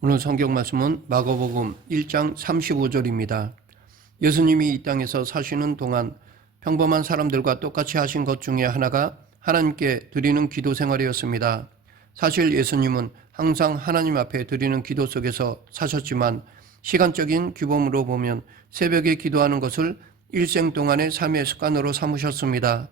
오늘 성경 말씀은 마가복음 1장 35절입니다. 예수님이 이 땅에서 사시는 동안 평범한 사람들과 똑같이 하신 것 중에 하나가 하나님께 드리는 기도 생활이었습니다. 사실 예수님은 항상 하나님 앞에 드리는 기도 속에서 사셨지만 시간적인 규범으로 보면 새벽에 기도하는 것을 일생 동안의 삶의 습관으로 삼으셨습니다.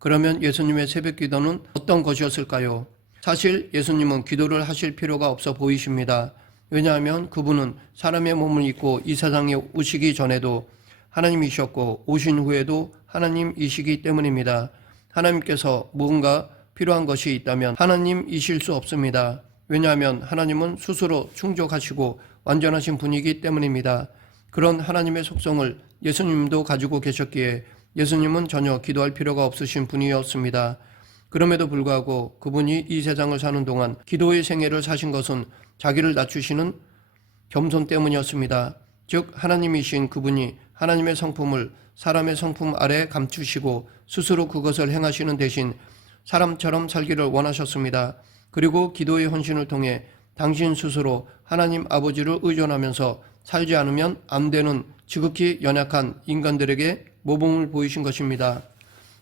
그러면 예수님의 새벽 기도는 어떤 것이었을까요? 사실 예수님은 기도를 하실 필요가 없어 보이십니다. 왜냐하면 그분은 사람의 몸을 입고 이 세상에 오시기 전에도 하나님이셨고 오신 후에도 하나님이시기 때문입니다. 하나님께서 무언가 필요한 것이 있다면 하나님이실 수 없습니다. 왜냐하면 하나님은 스스로 충족하시고 완전하신 분이기 때문입니다. 그런 하나님의 속성을 예수님도 가지고 계셨기에 예수님은 전혀 기도할 필요가 없으신 분이었습니다. 그럼에도 불구하고 그분이 이 세상을 사는 동안 기도의 생애를 사신 것은 자기를 낮추시는 겸손 때문이었습니다. 즉 하나님이신 그분이 하나님의 성품을 사람의 성품 아래 감추시고 스스로 그것을 행하시는 대신 사람처럼 살기를 원하셨습니다. 그리고 기도의 헌신을 통해 당신 스스로 하나님 아버지를 의존하면서 살지 않으면 안 되는 지극히 연약한 인간들에게 모범을 보이신 것입니다.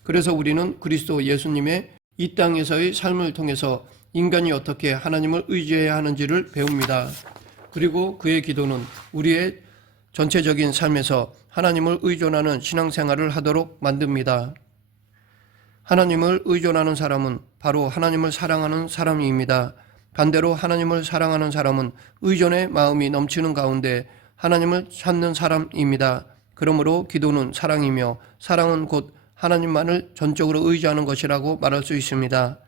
그래서 우리는 그리스도 예수님의 이 땅에서의 삶을 통해서 인간이 어떻게 하나님을 의지해야 하는지를 배웁니다. 그리고 그의 기도는 우리의 전체적인 삶에서 하나님을 의존하는 신앙생활을 하도록 만듭니다. 하나님을 의존하는 사람은 바로 하나님을 사랑하는 사람입니다. 반대로 하나님을 사랑하는 사람은 의존의 마음이 넘치는 가운데 하나님을 찾는 사람입니다. 그러므로 기도는 사랑이며 사랑은 곧 하나님만을 전적으로 의지하는 것이라고 말할 수 있습니다.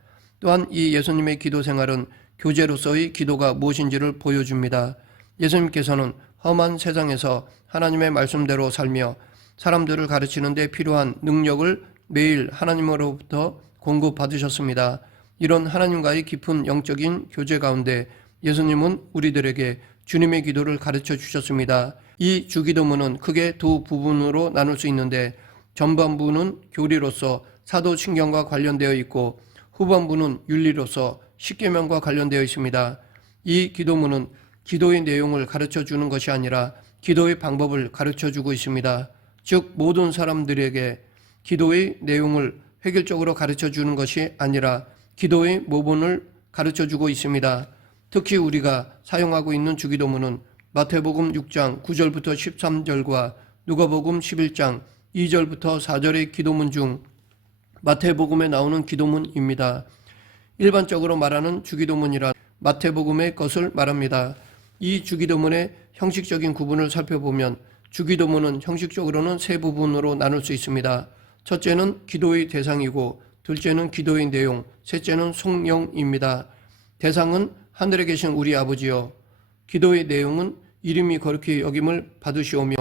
또한 이 예수님의 기도 생활은 교제로서의 기도가 무엇인지를 보여줍니다. 예수님께서는 험한 세상에서 하나님의 말씀대로 살며 사람들을 가르치는 데 필요한 능력을 매일 하나님으로부터 공급받으셨습니다. 이런 하나님과의 깊은 영적인 교제 가운데 예수님은 우리들에게 주님의 기도를 가르쳐 주셨습니다. 이 주기도문은 크게 두 부분으로 나눌 수 있는데 전반부는 교리로서 사도신경과 관련되어 있고 후반부는 윤리로서 십계명과 관련되어 있습니다. 이 기도문은 기도의 내용을 가르쳐 주는 것이 아니라 기도의 방법을 가르쳐 주고 있습니다. 즉 모든 사람들에게 기도의 내용을 획일적으로 가르쳐 주는 것이 아니라 기도의 모본을 가르쳐 주고 있습니다. 특히 우리가 사용하고 있는 주기도문은 마태복음 6장 9절부터 13절과 누가복음 11장 2절부터 4절의 기도문 중 마태복음에 나오는 기도문입니다. 일반적으로 말하는 주기도문이란 마태복음의 것을 말합니다. 이 주기도문의 형식적인 구분을 살펴보면 주기도문은 형식적으로는 세 부분으로 나눌 수 있습니다. 첫째는 기도의 대상이고 둘째는 기도의 내용, 셋째는 성령입니다. 대상은 하늘에 계신 우리 아버지요. 기도의 내용은 이름이 거룩히 여김을 받으시오며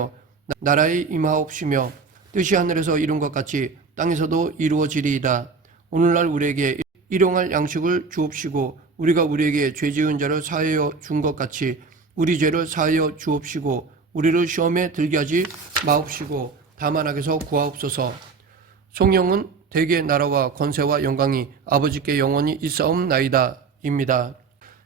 나라의 임하옵시며 뜻이 하늘에서 이룬 것 같이 땅에서도 이루어지리이다. 오늘날 우리에게 일용할 양식을 주옵시고 우리가 우리에게 죄 지은 자를 사하여 준 것 같이 우리 죄를 사하여 주옵시고 우리를 시험에 들게 하지 마옵시고 다만 악에서 구하옵소서. 성령은 대개 나라와 권세와 영광이 아버지께 영원히 있사옵나이다 입니다.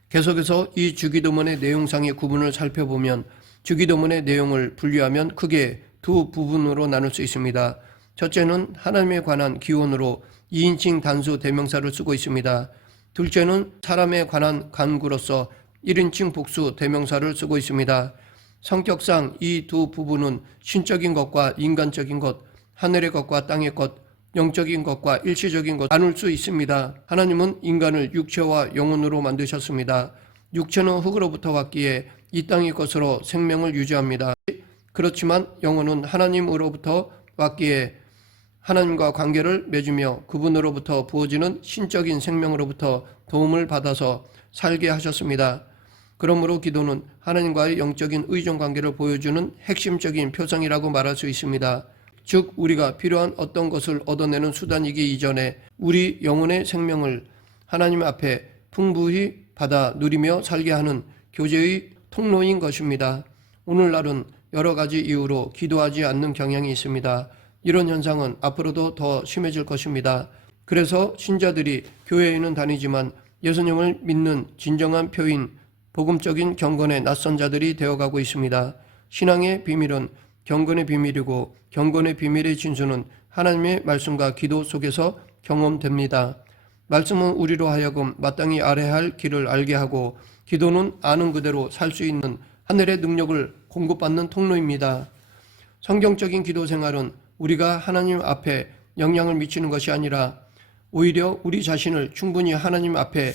계속해서 이 주기도문의 내용상의 구분을 살펴보면 주기도문의 내용을 분류하면 크게 두 부분으로 나눌 수 있습니다. 첫째는 하나님에 관한 기원으로 2인칭 단수 대명사를 쓰고 있습니다. 둘째는 사람에 관한 간구로서 1인칭 복수 대명사를 쓰고 있습니다. 성격상 이 두 부분은 신적인 것과 인간적인 것, 하늘의 것과 땅의 것, 영적인 것과 일시적인 것 나눌 수 있습니다. 하나님은 인간을 육체와 영혼으로 만드셨습니다. 육체는 흙으로부터 왔기에 이 땅의 것으로 생명을 유지합니다. 그렇지만 영혼은 하나님으로부터 왔기에 하나님과 관계를 맺으며 그분으로부터 부어지는 신적인 생명으로부터 도움을 받아서 살게 하셨습니다. 그러므로 기도는 하나님과의 영적인 의존 관계를 보여주는 핵심적인 표상이라고 말할 수 있습니다. 즉 우리가 필요한 어떤 것을 얻어내는 수단이기 이전에 우리 영혼의 생명을 하나님 앞에 풍부히 받아 누리며 살게 하는 교제의 통로인 것입니다. 오늘날은 여러 가지 이유로 기도하지 않는 경향이 있습니다. 이런 현상은 앞으로도 더 심해질 것입니다. 그래서 신자들이 교회에는 다니지만 예수님을 믿는 진정한 표인 복음적인 경건의 낯선 자들이 되어가고 있습니다. 신앙의 비밀은 경건의 비밀이고 경건의 비밀의 진수는 하나님의 말씀과 기도 속에서 경험됩니다. 말씀은 우리로 하여금 마땅히 알아야 할 길을 알게 하고 기도는 아는 그대로 살 수 있는 하늘의 능력을 공급받는 통로입니다. 성경적인 기도 생활은 우리가 하나님 앞에 영향을 미치는 것이 아니라 오히려 우리 자신을 충분히 하나님 앞에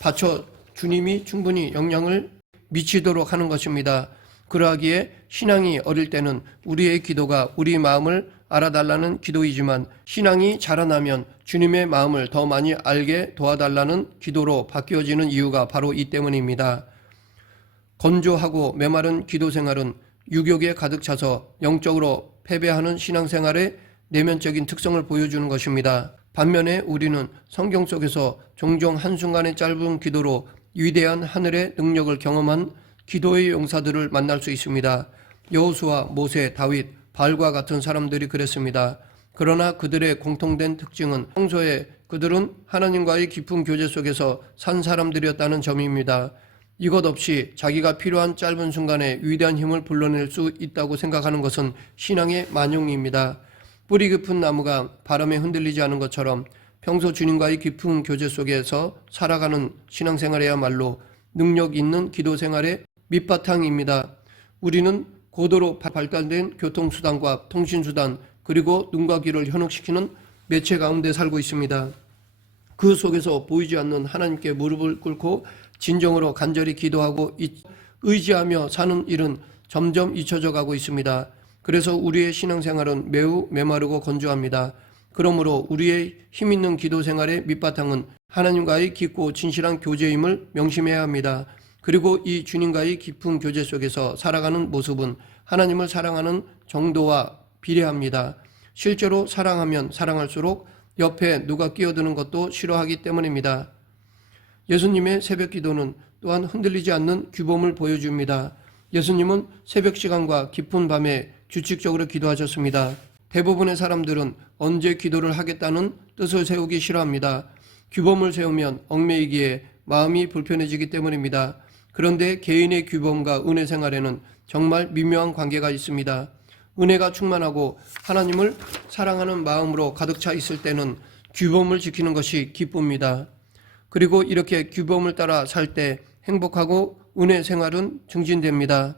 바쳐 주님이 충분히 영향을 미치도록 하는 것입니다. 그러하기에 신앙이 어릴 때는 우리의 기도가 우리 마음을 알아달라는 기도이지만 신앙이 자라나면 주님의 마음을 더 많이 알게 도와달라는 기도로 바뀌어지는 이유가 바로 이 때문입니다. 건조하고 메마른 기도 생활은 유욕에 가득 차서 영적으로 패배하는 신앙생활의 내면적인 특성을 보여주는 것입니다. 반면에 우리는 성경 속에서 종종 한순간의 짧은 기도로 위대한 하늘의 능력을 경험한 기도의 용사들을 만날 수 있습니다. 여호수아, 모세, 다윗, 바알과 같은 사람들이 그랬습니다. 그러나 그들의 공통된 특징은 평소에 그들은 하나님과의 깊은 교제 속에서 산 사람들이었다는 점입니다. 이것 없이 자기가 필요한 짧은 순간에 위대한 힘을 불러낼 수 있다고 생각하는 것은 신앙의 만용입니다. 뿌리 깊은 나무가 바람에 흔들리지 않은 것처럼 평소 주님과의 깊은 교제 속에서 살아가는 신앙생활이야말로 능력 있는 기도 생활의 밑바탕입니다. 우리는 고도로 발달된 교통수단과 통신수단 그리고 눈과 귀를 현혹시키는 매체 가운데 살고 있습니다. 그 속에서 보이지 않는 하나님께 무릎을 꿇고 진정으로 간절히 기도하고 의지하며 사는 일은 점점 잊혀져 가고 있습니다. 그래서 우리의 신앙생활은 매우 메마르고 건조합니다. 그러므로 우리의 힘있는 기도 생활의 밑바탕은 하나님과의 깊고 진실한 교제임을 명심해야 합니다. 그리고 이 주님과의 깊은 교제 속에서 살아가는 모습은 하나님을 사랑하는 정도와 비례합니다. 실제로 사랑하면 사랑할수록 옆에 누가 끼어드는 것도 싫어하기 때문입니다. 예수님의 새벽 기도는 또한 흔들리지 않는 규범을 보여줍니다. 예수님은 새벽 시간과 깊은 밤에 규칙적으로 기도하셨습니다. 대부분의 사람들은 언제 기도를 하겠다는 뜻을 세우기 싫어합니다. 규범을 세우면 얽매이기에 마음이 불편해지기 때문입니다. 그런데 개인의 규범과 은혜 생활에는 정말 미묘한 관계가 있습니다. 은혜가 충만하고 하나님을 사랑하는 마음으로 가득 차 있을 때는 규범을 지키는 것이 기쁩니다. 그리고 이렇게 규범을 따라 살 때 행복하고 은혜 생활은 증진됩니다.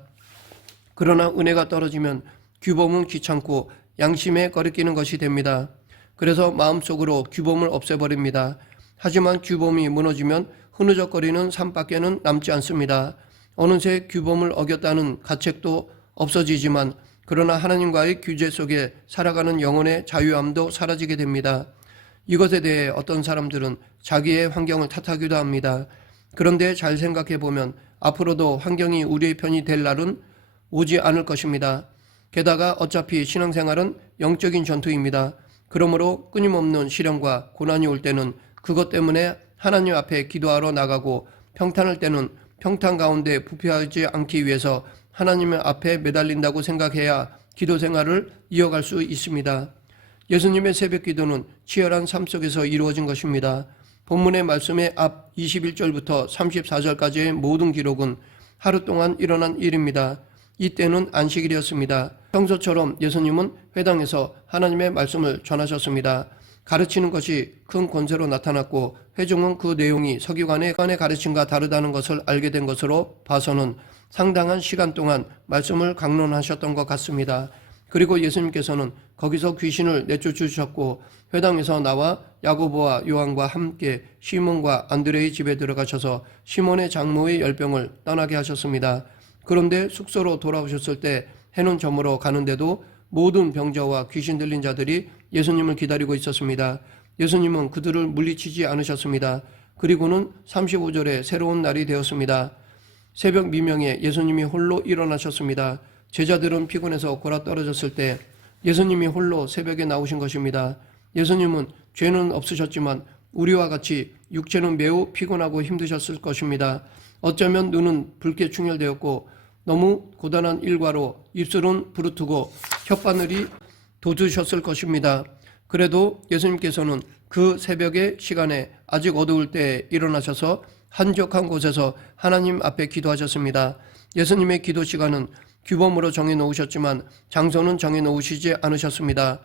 그러나 은혜가 떨어지면 규범은 귀찮고 양심에 거리끼는 것이 됩니다. 그래서 마음속으로 규범을 없애버립니다. 하지만 규범이 무너지면 흐느적거리는 삶밖에는 남지 않습니다. 어느새 규범을 어겼다는 가책도 없어지지만 그러나 하나님과의 규제 속에 살아가는 영혼의 자유함도 사라지게 됩니다. 이것에 대해 어떤 사람들은 자기의 환경을 탓하기도 합니다. 그런데 잘 생각해 보면 앞으로도 환경이 우리의 편이 될 날은 오지 않을 것입니다. 게다가 어차피 신앙생활은 영적인 전투입니다. 그러므로 끊임없는 시련과 고난이 올 때는 그것 때문에 하나님 앞에 기도하러 나가고 평탄할 때는 평탄 가운데 부패하지 않기 위해서 하나님 앞에 매달린다고 생각해야 기도 생활을 이어갈 수 있습니다. 예수님의 새벽 기도는 치열한 삶 속에서 이루어진 것입니다. 본문의 말씀의 앞 21절부터 34절까지의 모든 기록은 하루 동안 일어난 일입니다. 이때는 안식일이었습니다. 평소처럼 예수님은 회당에서 하나님의 말씀을 전하셨습니다. 가르치는 것이 큰 권세로 나타났고 회중은 그 내용이 서기관의 가르침과 다르다는 것을 알게 된 것으로 봐서는 상당한 시간 동안 말씀을 강론하셨던 것 같습니다. 그리고 예수님께서는 거기서 귀신을 내쫓으셨고 회당에서 나와 야고보와 요한과 함께 시몬과 안드레의 집에 들어가셔서 시몬의 장모의 열병을 떠나게 하셨습니다. 그런데 숙소로 돌아오셨을 때 해는 저물어 가는데도 모든 병자와 귀신 들린 자들이 예수님을 기다리고 있었습니다. 예수님은 그들을 물리치지 않으셨습니다. 그리고는 35절에 새로운 날이 되었습니다. 새벽 미명에 예수님이 홀로 일어나셨습니다. 제자들은 피곤해서 골아떨어졌을 때 예수님이 홀로 새벽에 나오신 것입니다. 예수님은 죄는 없으셨지만 우리와 같이 육체는 매우 피곤하고 힘드셨을 것입니다. 어쩌면 눈은 붉게 충혈되었고 너무 고단한 일과로 입술은 부르트고 혓바늘이 돋으셨을 것입니다. 그래도 예수님께서는 그 새벽의 시간에 아직 어두울 때 일어나셔서 한적한 곳에서 하나님 앞에 기도하셨습니다. 예수님의 기도 시간은 규범으로 정해놓으셨지만 장소는 정해놓으시지 않으셨습니다.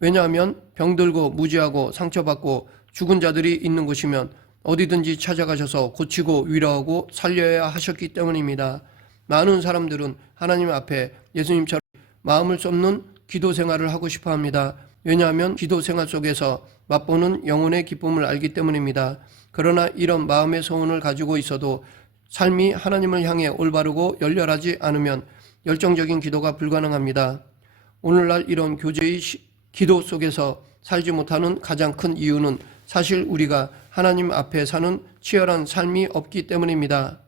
왜냐하면 병들고 무지하고 상처받고 죽은 자들이 있는 곳이면 어디든지 찾아가셔서 고치고 위로하고 살려야 하셨기 때문입니다. 많은 사람들은 하나님 앞에 예수님처럼 마음을 쏟는 기도 생활을 하고 싶어 합니다. 왜냐하면 기도 생활 속에서 맛보는 영혼의 기쁨을 알기 때문입니다. 그러나 이런 마음의 소원을 가지고 있어도 삶이 하나님을 향해 올바르고 열렬하지 않으면 열정적인 기도가 불가능합니다. 오늘날 이런 교제의 기도 속에서 살지 못하는 가장 큰 이유는 사실 우리가 하나님 앞에 사는 치열한 삶이 없기 때문입니다.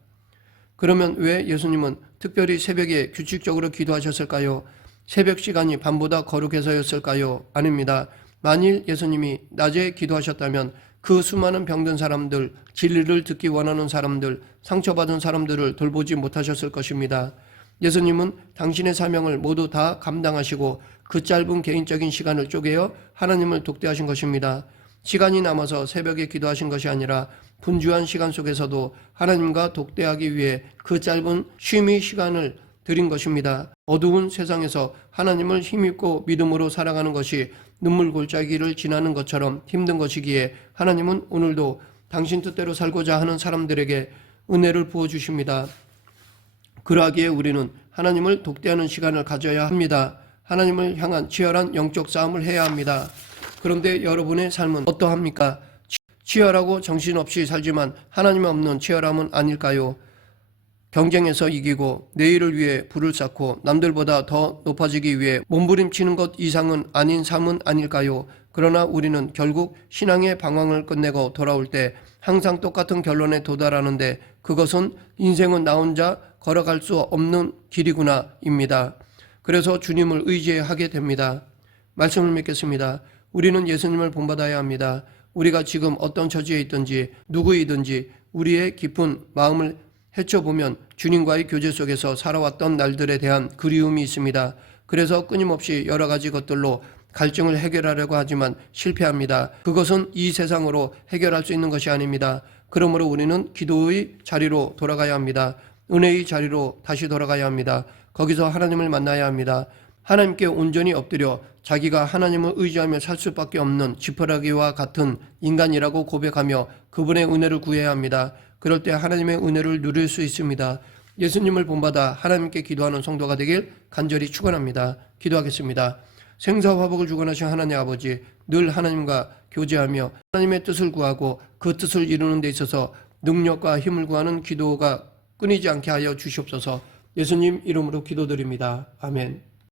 그러면 왜 예수님은 특별히 새벽에 규칙적으로 기도하셨을까요? 새벽 시간이 밤보다 거룩해서였을까요? 아닙니다. 만일 예수님이 낮에 기도하셨다면 그 수많은 병든 사람들, 진리를 듣기 원하는 사람들, 상처받은 사람들을 돌보지 못하셨을 것입니다. 예수님은 당신의 사명을 모두 다 감당하시고 그 짧은 개인적인 시간을 쪼개어 하나님을 독대하신 것입니다. 시간이 남아서 새벽에 기도하신 것이 아니라 분주한 시간 속에서도 하나님과 독대하기 위해 그 짧은 쉼의 시간을 드린 것입니다. 어두운 세상에서 하나님을 힘입고 믿음으로 살아가는 것이 눈물 골짜기를 지나는 것처럼 힘든 것이기에 하나님은 오늘도 당신 뜻대로 살고자 하는 사람들에게 은혜를 부어주십니다. 그러하기에 우리는 하나님을 독대하는 시간을 가져야 합니다. 하나님을 향한 치열한 영적 싸움을 해야 합니다. 그런데 여러분의 삶은 어떠합니까? 치열하고 정신없이 살지만 하나님 없는 치열함은 아닐까요? 경쟁에서 이기고 내일을 위해 불을 쌓고 남들보다 더 높아지기 위해 몸부림치는 것 이상은 아닌 삶은 아닐까요? 그러나 우리는 결국 신앙의 방황을 끝내고 돌아올 때 항상 똑같은 결론에 도달하는데 그것은 인생은 나 혼자 걸어갈 수 없는 길이구나 입니다. 그래서 주님을 의지하게 됩니다. 말씀을 믿겠습니다. 우리는 예수님을 본받아야 합니다. 우리가 지금 어떤 처지에 있든지 누구이든지 우리의 깊은 마음을 헤쳐보면 주님과의 교제 속에서 살아왔던 날들에 대한 그리움이 있습니다. 그래서 끊임없이 여러 가지 것들로 갈증을 해결하려고 하지만 실패합니다. 그것은 이 세상으로 해결할 수 있는 것이 아닙니다. 그러므로 우리는 기도의 자리로 돌아가야 합니다. 은혜의 자리로 다시 돌아가야 합니다. 거기서 하나님을 만나야 합니다. 하나님께 온전히 엎드려 자기가 하나님을 의지하며 살 수밖에 없는 지푸라기와 같은 인간이라고 고백하며 그분의 은혜를 구해야 합니다. 그럴 때 하나님의 은혜를 누릴 수 있습니다. 예수님을 본받아 하나님께 기도하는 성도가 되길 간절히 축원합니다. 기도하겠습니다. 생사화복을 주관하신 하나님 아버지, 늘 하나님과 교제하며 하나님의 뜻을 구하고 그 뜻을 이루는 데 있어서 능력과 힘을 구하는 기도가 끊이지 않게 하여 주시옵소서. 예수님 이름으로 기도드립니다. 아멘.